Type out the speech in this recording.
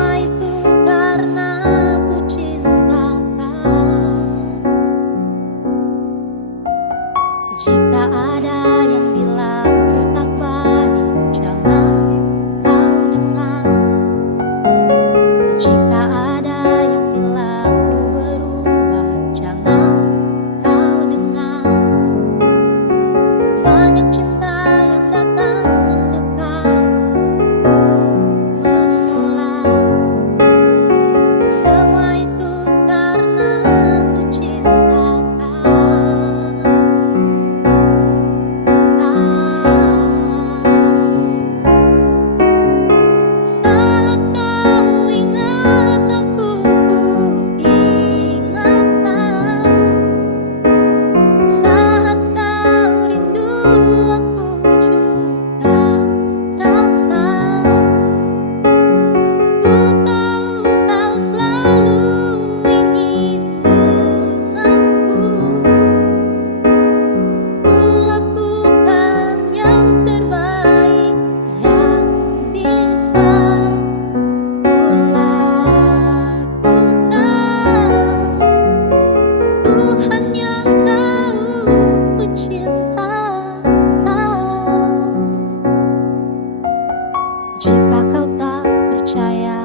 Semua itu karena ku cinta kau. Jika ada yang bilang ku tak baik, jangan kau dengar. Jika ada yang bilang ku berubah, jangan kau dengar. Banyak cinta yang datang mendekat, ku menolak. Semua itu karena ku cinta kau. Saat kau ingat aku, ku ingatkan. Saat kau rindu, aku juga rasa. Ku tahu kau selalu ingin denganku. Ku lakukan yang terbaik yang bisa ku lakukan. Tuhan yang tahu ku cinta kau. Jika kau tak percaya,